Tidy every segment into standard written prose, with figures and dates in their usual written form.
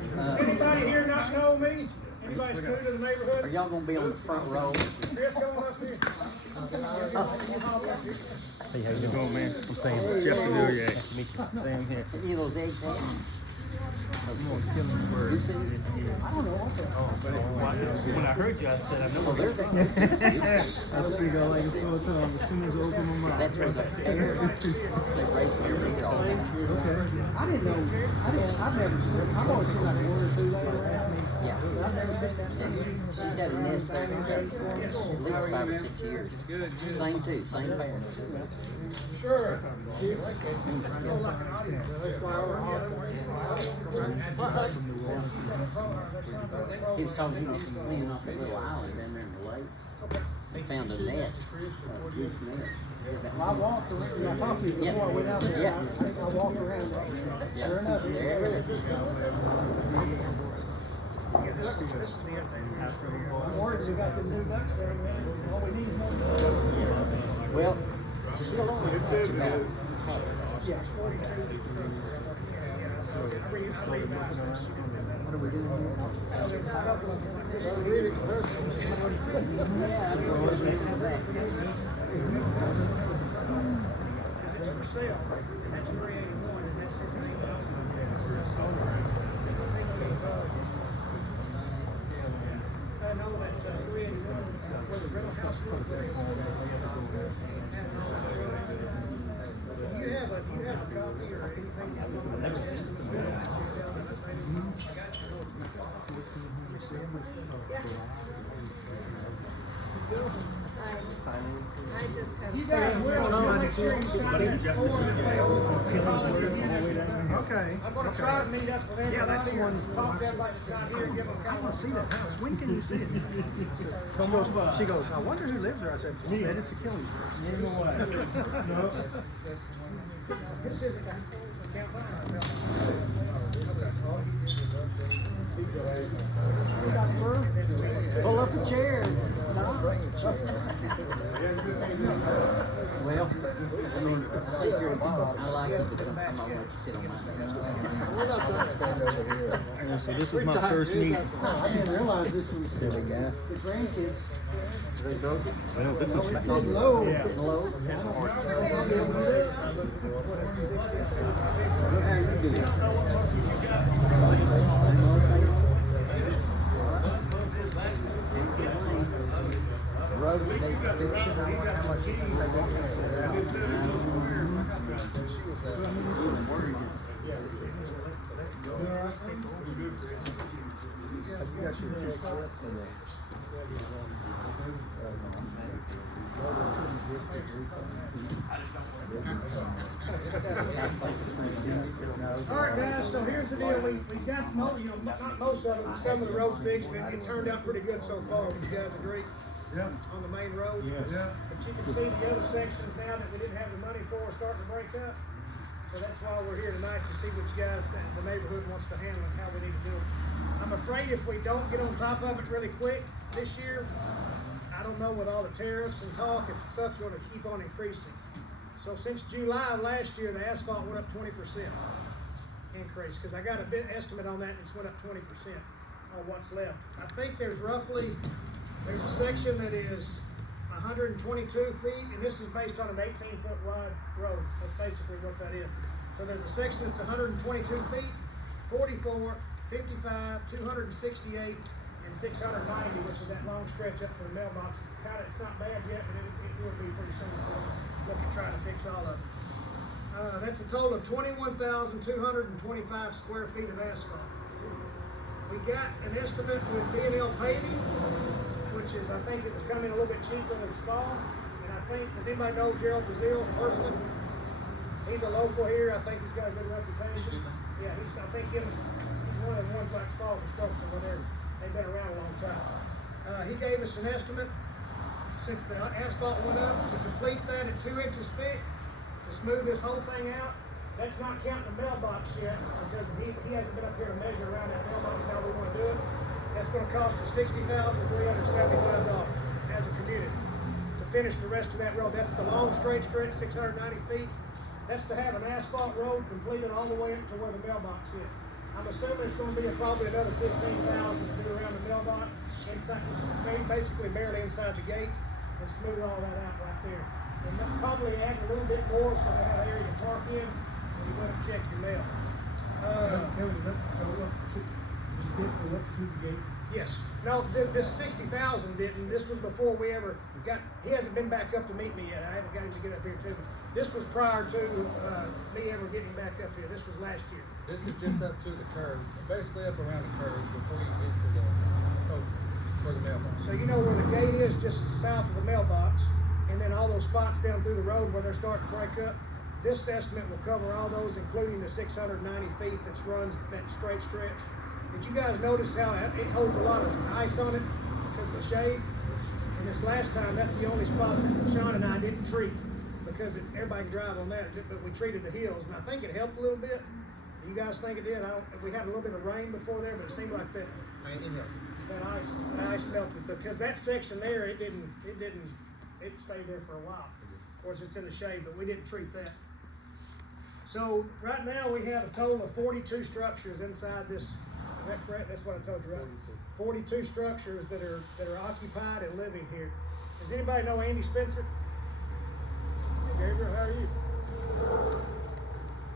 Does anybody here not know me? Anybody's new to the neighborhood? Are y'all gonna be on the front row? Chris going up here. Hey, how you doing, man? I'm Sam. Jeff Familiar. Nice to meet you. Sam here. Any of those eggs? I'm going to kill him for it. I don't know. Oh, but when I heard you, I said, I know. Oh, there's I figured I like it full time as soon as I open my mouth. That's where the air, they break everything all the time. Okay. I didn't know. I've never seen. I've always seen like one or two laying around me. Yeah. But I've never seen that. She's had a nest there for at least 5 or 6 years. Same too, same pair. Sure. He was talking, he was cleaning off that little island down there in the lake. They found a nest, a huge nest. Well, I walked around. I talked to you before I went out there. Yeah. I walked around. Sure enough, There it is. This is the update. Wards have got the new ducks there, man. All we need is more ducks. Well, she'll only It says it about is. half. Yeah. What are we doing It's for sale. That's 381 and that's it. I know that 381 where the rental house was. You have a copy or anything? I just have. You guys will make sure you sign that form and pay over. Okay. I'm gonna try to meet up with everybody. Yeah, that's the one. Talk to everybody that's not here, give them a I call. want to see that house. When can you see it? She goes, I wonder who lives there. I said, that is the killing. This is can't find it. Pull up a chair. Well, I mean, I think you're, I like it, but I'm not going to sit on my Yeah, so this is my first meeting. I didn't realize this was the grandkids. Well, this is Sitting low. yeah. sitting low. Roads need fixing. How much you can take off you got your check in there. All right, guys, so here's the deal. We got most, not most of them, some of the roads fixed. It turned out pretty good so far. Would you guys agree? Yeah. On the main road? Yeah. But you can see the other sections now that we didn't have the money for are starting to break up. So that's why we're here tonight, to see what you guys, the neighborhood wants to handle and how we need to do it. I'm afraid if we don't get on top of it really quick this year, I don't know with all the tariffs and talk, if stuff's gonna keep on increasing. So since July of last year, the asphalt went up 20% increase, because I got a bit estimate on that, and it's went up 20% on what's left. I think there's a section that is 122 feet, and this is based on an 18-foot wide road. That's basically what that is. So there's a section that's 122 feet, 44, 55, 268, and 690, which is that long stretch up to the mailbox. It's not bad yet, but it will be pretty soon before we look at trying to fix all of it. That's a total of 21,225 square feet of asphalt. We got an estimate with B&L paving, which is, I think it was coming a little bit cheaper than fall. And I think, does anybody know Gerald Brazil personally? He's a local here. I think he's got a good reputation. Yeah, he's one of the ones like Small Construction when they've been around a long time. He gave us an estimate since the asphalt went up to complete that at 2 inches thick to smooth this whole thing out. That's not counting the mailbox yet, because he hasn't been up here to measure around that mailbox how we want to do it. That's going to cost us $60,375 as a community to finish the rest of that road. That's the long straight stretch, 690 feet. That's to have an asphalt road completed all the way up to where the mailbox is. I'm assuming it's gonna be probably another 15,000 to do around the mailbox, inside, basically barely inside the gate, and smooth all that out right there. And they'll probably add a little bit more so they have an area to park in, and you want to check your mail. Yes. No, this 60,000 didn't. This was before we ever got. He hasn't been back up to meet me yet. I haven't got him to get up here to me. This was prior to me ever getting back up here. This was last year. This is just up to the curve, basically up around the curve before you get to the for the mailbox. So you know where the gate is, just south of the mailbox, and then all those spots down through the road where they're starting to break up. This estimate will cover all those, including the 690 feet that runs that straight stretch. Did you guys notice how it holds a lot of ice on it because of the shade? And this last time, that's the only spot that Sean and I didn't treat because everybody can drive on that, but we treated the hills, and I think it helped a little bit. You guys think it did? We had a little bit of rain before there, but it seemed like that ice melted because that section there, it stayed there for a while. Of course, it's in the shade, but we didn't treat that. So right now we have a total of 42 structures inside this. Is that correct? That's what I told you, right? 42 structures that are occupied and living here. Does anybody know Andy Spencer? Hey, Gabriel, how are you?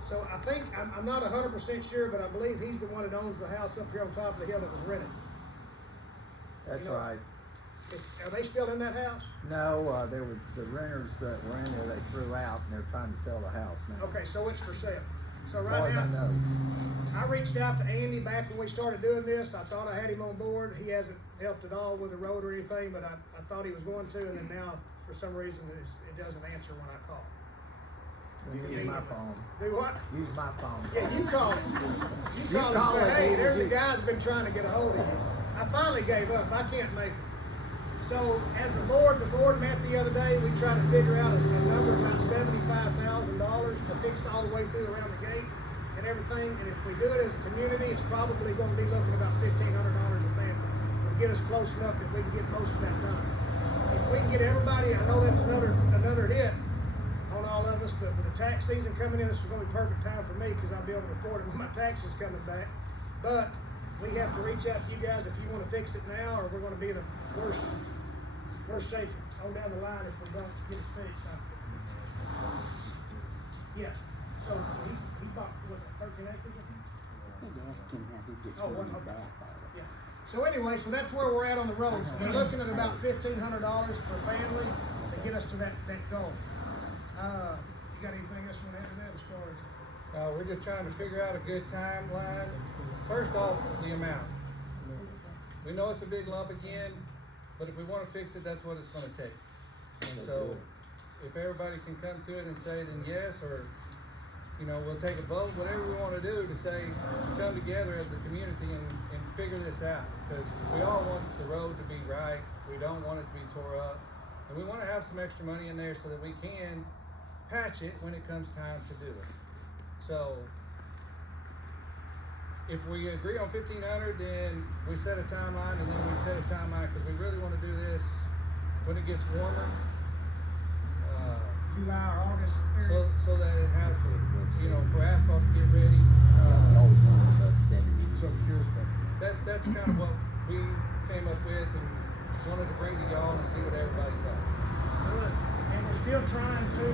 So I think, I'm not 100% sure, but I believe he's the one that owns the house up here on top of the hill that was rented. That's right. Are they still in that house? No, there was the renters that were in there, they threw out and they're trying to sell the house now. Okay, so it's for sale. So As far right as I now, know. I reached out to Andy back when we started doing this. I thought I had him on board. He hasn't helped at all with the road or anything, but I thought he was going to, and then now, for some reason, it doesn't answer when I call. Use my phone. Do what? Use my phone. Yeah, you call him. You call him and call say, it, hey, dude. there's a guy that's been trying to get a hold of you. I finally gave up. I can't make it. So as the board met the other day. We tried to figure out a number of about $75,000 to fix all the way through around the gate and everything. And if we do it as a community, it's probably going to be looking about $1,500 a family. It'll get us close enough that we can get most of that done. If we can get everybody, I know that's another hit on all of us, but with the tax season coming in, this is going to be perfect time for me because I'll be able to afford it with my taxes coming back. But we have to reach out to you guys if you want to fix it now, or we're going to be in a worse shape on down the line if we don't get it fixed. Yeah. So he bought what, 13 acres, I think? I think ask him how he gets Oh, money okay. back on it. Yeah. So anyway, so that's where we're at on the road. So we're looking at about $1,500 per family to get us to that goal. You got anything else you want to add to that as far as? We're just trying to figure out a good timeline. First off, the amount. We know it's a big lump again, but if we want to fix it, that's what it's going to take. And so, if everybody can come to it and say then yes, or we'll take a vote, whatever we want to do to say, to come together as a community and figure this out, because we all want the road to be right. We don't want it to be tore up, and we want to have some extra money in there so that we can patch it when it comes time to do it. So if we agree on 1,500, then we set a timeline, and then we set a timeline because we really want to do this when it gets warmer. July or August So that it has, for asphalt to get ready. Always wanted above 70. So I'm curious about that's kind of what we came up with and wanted to bring to y'all and see what everybody thought. Good. And we're still trying to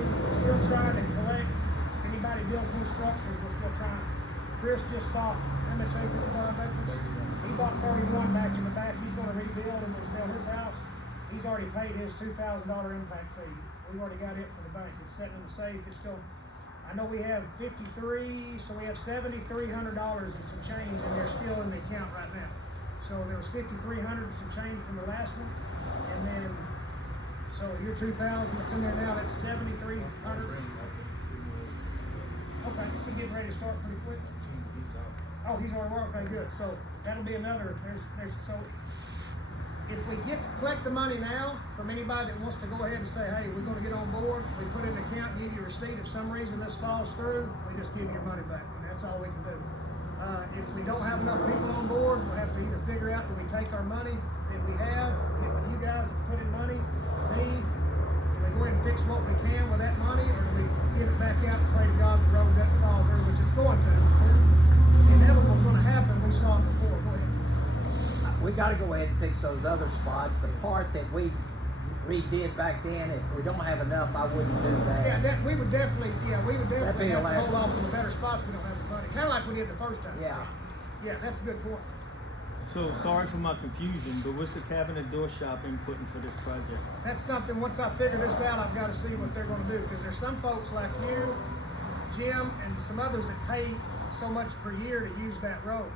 collect. If anybody builds new structures, we're still trying. Chris just bought, how much acres did he buy back? He bought 31 back in the back. He's going to rebuild and then sell his house. He's already paid his $2,000 impact fee. We've already got it for the bank. It's sitting in the safe. It's still, I know we have 53, so we have $7,300 and some change, and they're still in the account right now. So there was 5,300 and some change from the last one, and then, so your 2,000 that's in there now, that's 7,300. Okay, so getting ready to start pretty quick. Oh, he's already working. Okay, good. So that'll be another. So if we collect the money now from anybody that wants to go ahead and say, hey, we're going to get on board, we put it in an account, give you a receipt. If some reason this falls through, we just give you your money back, and that's all we can do. If we don't have enough people on board, we'll have to either figure out, do we take our money that we have, get with you guys and put in money, do we go ahead and fix what we can with that money, or do we give it back out and pray to God the road doesn't fall through, which it's going to. inevitable was gonna happen, we saw it before, go ahead. We gotta go ahead and fix those other spots. The part that we redid back then, if we don't have enough, I wouldn't do Yeah, that. we would definitely be have the to last hold one. off on the better spots if we don't have the money, kinda like we did the first time. Yeah. Yeah, that's a good point. So sorry for my confusion, but what's the cabinet door shop inputting for this project? That's something, once I figure this out, I've gotta see what they're gonna do, because there's some folks like you, Jim, and some others that pay so much per year to use that road.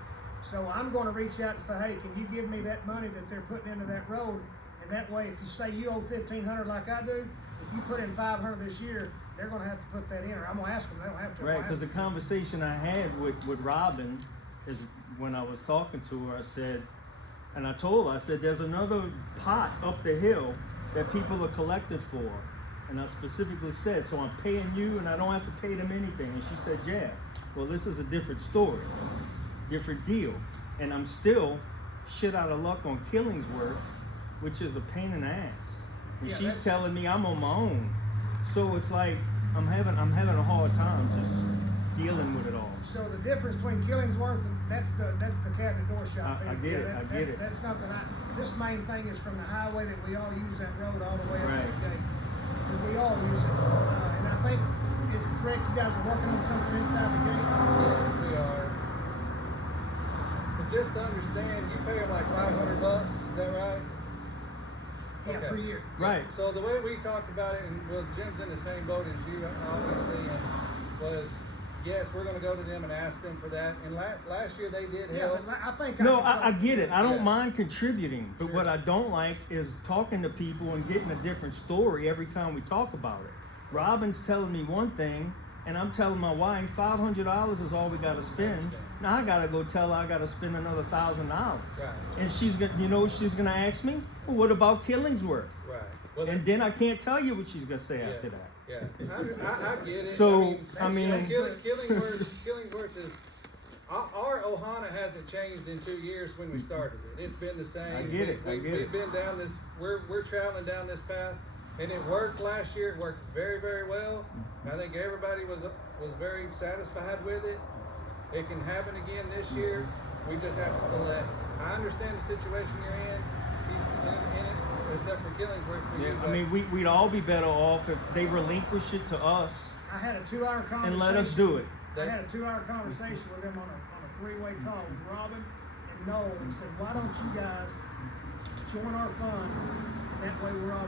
So I'm gonna reach out and say, hey, can you give me that money that they're putting into that road? And that way, if you say you owe $1,500 like I do, if you put in $500 this year, they're gonna have to put that in, or I'm gonna ask them, they don't have to. I'm Right, gonna because the ask them. conversation I had with Robin is when I was talking to her, I said, and I told her, I said, there's another pot up the hill that people are collected for. And I specifically said, so I'm paying you and I don't have to pay them anything. And she said, yeah, well, this is a different story, different deal. And I'm still shit out of luck on Killingsworth, which is a pain in the ass. And Yeah, she's that's- telling me I'm on my own. So it's like, I'm having a hard time just dealing with it all. So the difference between Killingsworth and that's the cabinet door shop. I get it, I get it. That's something this main thing is from the highway that we all use that road all the way up Right. that gate. 'Cause we all use it. And I think, is it correct, you guys are working on something inside the gate? Yes, we are. But just to understand, you pay them like $500, is that right? Yeah, Okay. per year. Right. So the way we talked about it, and well, Jim's in the same boat as you, obviously, and was, yes, we're gonna go to them and ask them for that. And last year they did Yeah, help. but I think. No, can I get it. I don't Yeah. mind contributing, but Sure. what I don't like is talking to people and getting a different story every time we talk about it. Robin's telling me one thing, and I'm telling my wife $500 is all we gotta spend. Now I gotta go tell her I gotta spend another $1,000. Right, And she's gonna, you know what she's gonna ask me? Well, what about Killingsworth? right. Well, And then I can't tell you what she's gonna say yeah, after that. Yeah, I get it. So, I mean- Killingworth is, our Ohana hasn't changed in 2 years when we started it. It's been the same. I get it, I get We've it. been down this, we're traveling down this path, and it worked last year. It worked very, very well. And I think everybody was very satisfied with it. It can happen again this year. We just have to let, I understand the situation you're in. He's in it, except for Killingworth for you. Yeah, I but- mean, we'd all be better off if they relinquish it to us I had a 2-hour conversation. and let us do it. I had a 2-hour conversation with them on a 3-way call with Robin and Noel and said, why don't you guys join our fund? That way we're all,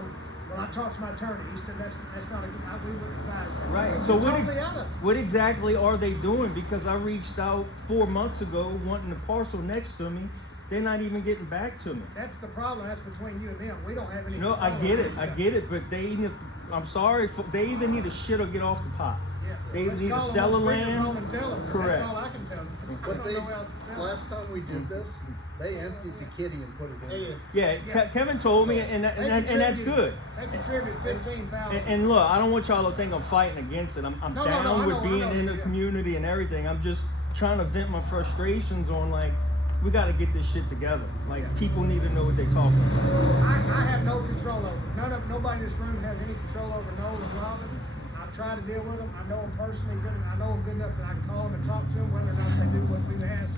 well, I talked to my attorney. He said, that's not a good, we wouldn't advise that. I Right. said, So "You're what, totally out of it." what exactly are they doing? Because I reached out 4 months ago wanting the parcel next to me. They're not even getting back to me. That's the problem. That's between you and them. We don't have any No, I control get over it. I get it. But they need, I'm sorry, they either need to shit or get off the pot. Yeah. They Let's need to call them sell the on speakerphone land. and tell them. Correct. That's all I can tell them. I But don't they, know what else to tell them. last time we did this, they emptied the kitty and put it in. Yeah, Yeah. Kevin told me, and They that's contribute- good. They contribute 15,000. And look, I don't want y'all to think I'm fighting against it. I'm No, down I with know, being I know, in the yeah. community and everything. I'm just trying to vent my frustrations on, like, we got to get this shit together. Like, Yeah. people need to know what they're talking about. I have no control over it. Nobody in this room has any control over Noel and Robin. I've tried to deal with them. I know them personally good. I know them good enough that I can call them and talk to them. Whether or not they do what we've asked,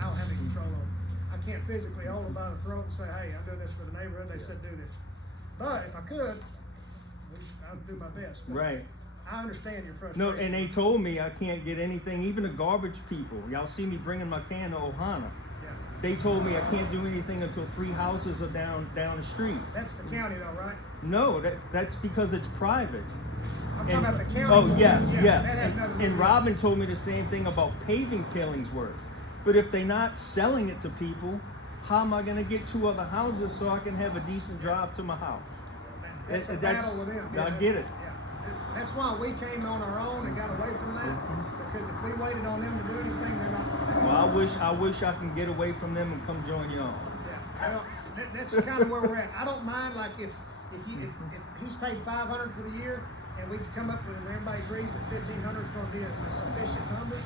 I don't have any control over it. I can't physically hold them by the throat and say, hey, I'm doing this for the neighborhood. They said do this. But if I could, I'd do my best. But Right. I understand your frustration. No, and they told me I can't get anything, even the garbage people. Y'all see me bringing my can to Ohana. Yeah. They told me I can't do anything until 3 houses are down the street. That's the county though, right? No, that's because it's private. I'm talking about the county. Oh, one. yes, Yeah, yes. that has nothing to do And with- Robin told me the same thing about paving Killingsworth. But if they're not selling it to people, how am I gonna get 2 other houses so I can have a decent drive to my house? That's a That's- battle with them. I get it. Yeah. That's why we came on our own and got away from that, because if we waited on them to do anything, they're not. Well, I wish I can get away from them and come join y'all. Yeah, well, that's kind of where we're at. I don't mind, like, if he's paid $500 for the year, and we come up with, and everybody agrees that $1,500 is gonna be a sufficient number,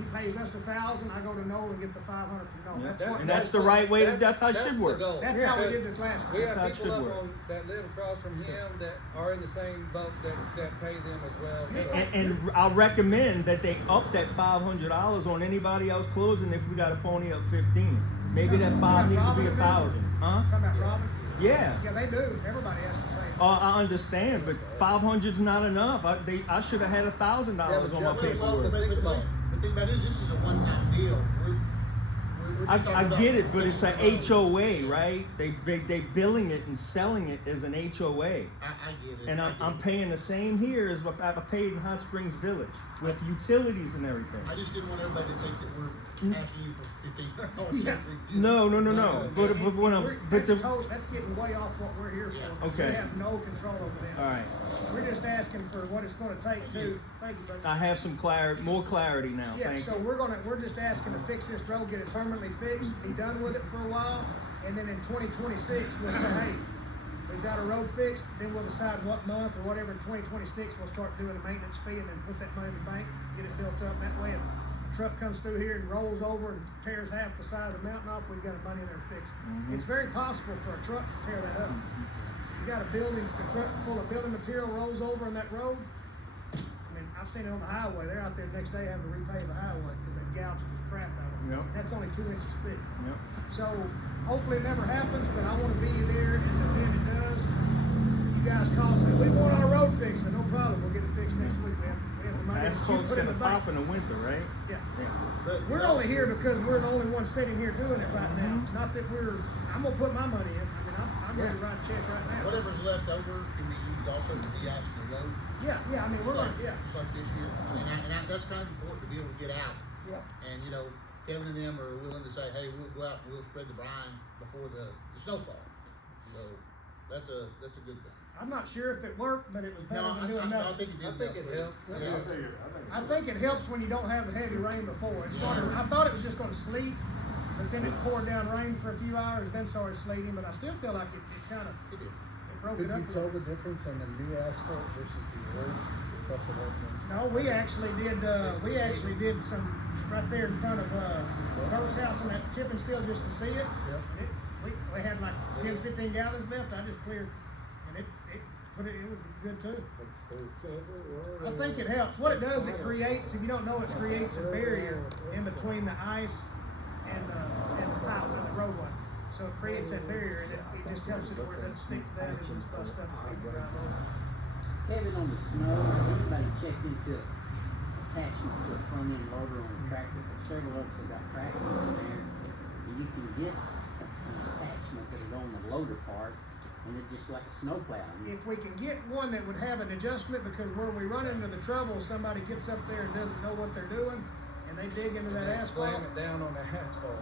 he pays us 1,000, I go to Noel and get the 500 from Noel. Yeah. That's what. And that's the right way. That's how it should the work. goal. That's how we Because did this last We time. That's how have it people should up work. on, that live across from him that are in the same boat that pay them as well. So- And I recommend that they up that $500 on anybody else closing if we got a pony of 15. Maybe that 5 needs to be 1,000. Huh? Talking about Robin? Yeah. Yeah, they do. Everybody has to pay. I understand, but 500's not enough. I should have had $1,000 on my paperwork. But think about this is a one-time deal. We're just I talking about get it, but it's a fixing the road. HOA, right? They billing it and selling it as an HOA. I get it. And I get I'm it. paying the same here as what I paid in Hot Springs Village with utilities and everything. I just didn't want everybody to think that we're asking you for $1,500. Yeah. No. But when That's getting way off what we're here for. Okay. We have no control over that. all right, We're just asking for what it's gonna take to, thank you, buddy. I have some more clarity now. Yeah, Thank so you. we're just asking to fix this road, get it permanently fixed, be done with it for a while, and then in 2026, we'll say, hey, we've got a road fixed, then we'll decide what month or whatever, in 2026, we'll start doing a maintenance fee and then put that money in the bank, get it built up, and that way if a truck comes through here and rolls over and tears half the side of the mountain off, we've got the money in there fixed. It's very possible for a truck to tear that up. You got a truck full of building material rolls over on that road, I mean, I've seen it on the highway. They're out there the next day having to repave the highway because they gouged the crap out of it. Yep. That's only 2 inches thick. Yep. So hopefully it never happens, but I want to be there, and the event it does, you guys call and say, we want our road fixed. So no problem, we'll get it fixed next week. We have the money that you Asphalt's put in gonna the bank. pop in the winter, right? Yeah. But We're only here because we're the only ones sitting here doing it right now. Not that I'm gonna put my money in. I mean, I'm ready to write a check right now. whatever's left over can be used also to de-ice the road. Yeah, I mean, we're Just like, yeah. Just like this year. And that's kind of important to be able to get out. Yeah. And, Kevin and them are willing to say, hey, we'll go out and we'll spread the brine before the snowfall. So that's a good thing. I'm not sure if it worked, but it was better No, than doing I nothing. think it did. I think it helped. Yeah. I think it helps when you don't have the heavy rain before. I thought it was just gonna sleet, but then it poured down rain for a few hours, then started sleeting, but I still feel like it kind of, It did. it broke Could it up. you a tell little. the difference on the new asphalt versus the old, the stuff that wasn't? No, we actually did some right there in front of, Bert's house on that chip and seal just to see it. Yep. We had like 10, 15 gallons left. I just cleared, and it was good too. But still, I think it helps. What it does, it creates, if you don't know, it creates a barrier in between the ice and the highway, the roadway. So it creates that barrier, and it just helps it where it doesn't stick to that and just bust up the people drive over. Kevin, on the snow, anybody checked into attachment to a front end loader on a tractor? There's several of us have got tractors in there, and you can get an attachment that is on the loader part, and it's just like a snowplow. If we can get one that would have an adjustment, because where we run into the trouble, somebody gets up there and doesn't know what they're doing, and they dig into that They asphalt, slam it down on the asphalt.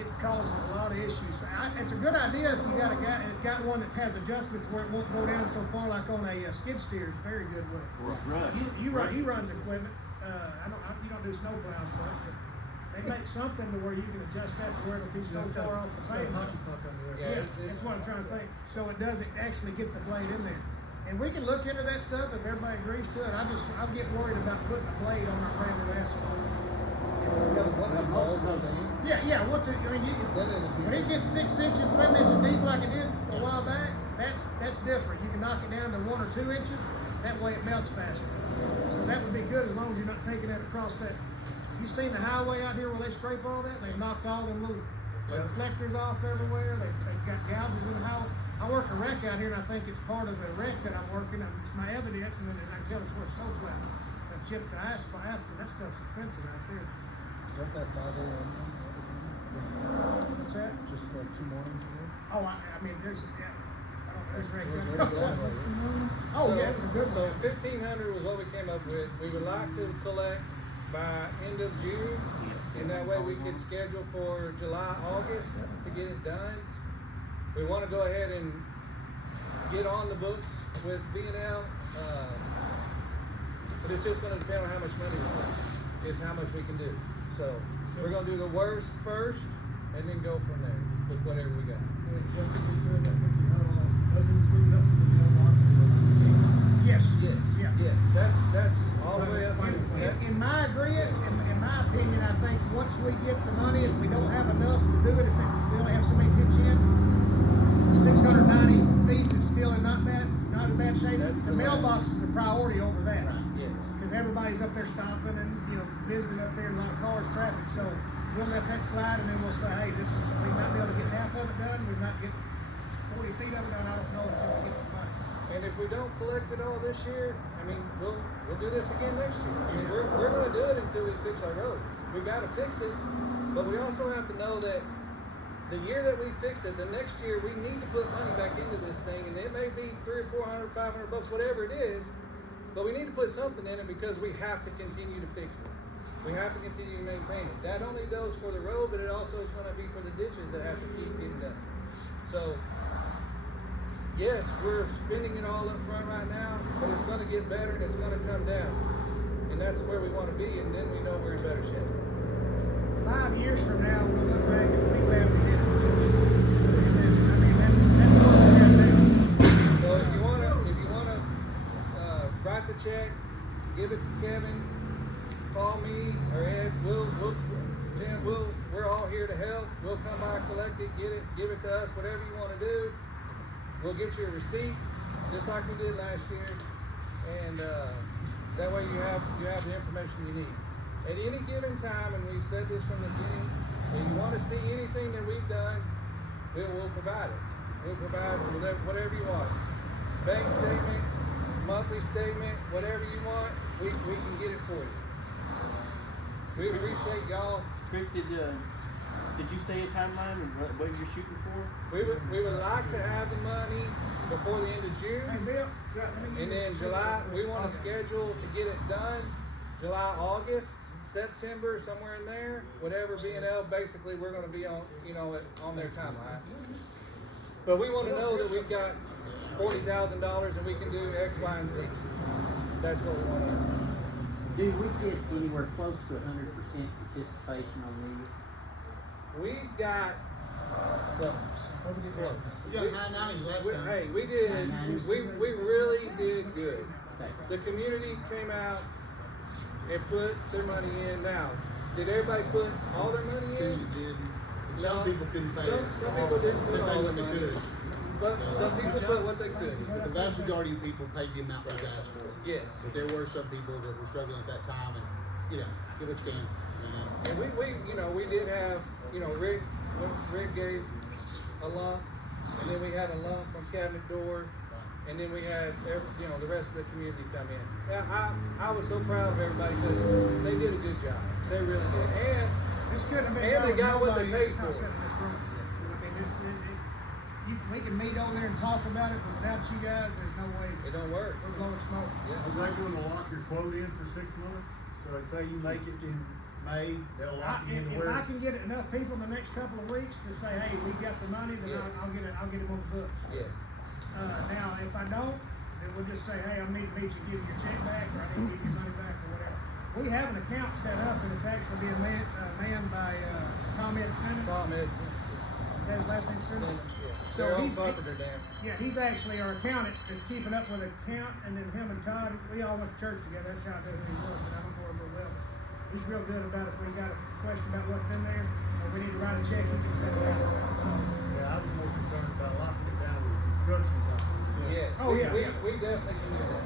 it causes a lot of issues. So it's a good idea if you got a guy, got one that has adjustments where it won't go down so far, like on a skid steer. It's very good with it. Or brush. He runs equipment. You don't do snow plows much, but they make something to where you can adjust that to where it'll be so far off the pavement. Yeah, Yeah, that's what I'm trying to think. So it doesn't actually get the blade in there. And we can look into that stuff if everybody agrees to it. I'm getting worried about putting a blade on our regular asphalt. once it's all the same, Yeah, what's it, I mean, then it'll be. when it gets 6 inches, 7 inches deep like it did a while back, that's different. You can knock it down to 1 or 2 inches, that way it melts faster. So that would be good as long as you're not taking it across that. You seen the highway out here where they scrape all that? They've knocked all them little reflectors off everywhere. They've got gouges in the highway. I work a wreck out here, and I think it's part of the wreck that I'm working. It's my evidence, and then I can tell it's where snowplow. That chipped the asphalt, that stuff's expensive out there. Is that 5 a.m.? What's that? Just like 2 mornings ago? Oh, I mean, there's wrecks. Where's that? Oh, yeah, it was a good So one. 1,500 was what we came up with. We would like to collect by end of June, and that way we could schedule for July, August to get it done. We want to go ahead and get on the books with B&L, but it's just going to depend on how much money we have. Is how much we can do. So we're going to do the worst first, and then go from there with whatever we got. Yes. Yes, Yeah. yes. That's all the way up to that. In my agreement, in my opinion, I think once we get the money, if we don't have enough to do it, we only have somebody pitch in, the 690 feet is still in not in bad shape. That's The the mailbox is a priority over that. Yes. Because everybody's up there stopping and, visiting up there, and a lot of cars, traffic, so we'll let that slide, and then we'll say, hey, we might be able to get half of it done, we might get 40 feet of it done, I don't know until we get the money. And if we don't collect it all this year, I mean, we'll do this again next year. I mean, we're gonna do it until we fix our road. We've gotta fix it, but we also have to know that the year that we fix it, the next year, we need to put money back into this thing, and it may be $300 or $400, $500, whatever it is, but we need to put something in it because we have to continue to fix it. We have to continue to maintain it. That only goes for the road, but it also is gonna be for the ditches that have to keep getting done. So, yes, we're spending it all up front right now, but it's gonna get better and it's gonna come down. And that's where we wanna be, and then we know we're in better shape. 5 years from now, we'll look back and be glad we did it. I mean, that's what we have to do. So if you wanna write the check, give it to Kevin, call me or Ed, Jim, we're all here to help. We'll come by, collect it, get it, give it to us, whatever you wanna do. We'll get you a receipt, just like we did last year, and that way you have the information you need. At any given time, and we've said this from the beginning, if you want to see anything that we've done, we'll provide it. We'll provide whatever you want. Bank statement, monthly statement, whatever you want, we can get it for you. We appreciate y'all. Chris, did you say a timeline and what you're shooting for? We would like to have the money before the end of June. Hey, Bill, let me give And you then some- July, we want to schedule to get it done, July, August, September, somewhere in there, whatever B&L, basically, we're gonna be on, on their timeline. But we wanna know that we've got $40,000 and we can do X, Y, and Z. That's what we wanna know. Do we get anywhere close to 100% participation on these? We've got close. Close. We got high 90s last time. Hey, we really did good. Okay. The community came out and put their money in. Now, did everybody put all their money in? Some did. No. Some people couldn't pay. Some people didn't put They all paid their what they money. could. But some people put what they could. But the vast majority of people paid the amount they asked for. Yes. But there were some people that were struggling at that time, and get what you can. And we did have, Rick gave a lump, and then we had a lump from Cabinet Door, and then we had, the rest of the community come in. Yeah, I was so proud of everybody because they did a good job. They really did. And This couldn't have been And done they with got what they nobody paid that's not for. sitting in this room. I mean, we can meet over there and talk about it, but without you guys, there's no way it don't work. we're blowing smoke. Yeah. Are they gonna lock your quote in for 6 months? So they say you make it in May, they'll lock you in to If where? I can get enough people in the next couple of weeks to say, hey, we got the money, then Yeah. I'll get them on the books. Yeah. Now, if I don't, then we'll just say, hey, I need to meet you, give you your check back, or I need to get your money back, or whatever. We have an account set up, and it's actually being manned by Tom Simmons. Tom Edson. Is that his last name, Simmons? Yeah. So They're on he's- Carpenter Dam. Yeah, he's actually our accountant that's keeping up with the account, and then him and Todd, we all went to church together. That's how I know who he was, but I don't know him real well. He's real good about if we got a question about what's in there, or we need to write a check, he can send it out. So, Yeah, I was more concerned about locking it down with the construction company. Yes. Oh, yeah. We definitely can do that.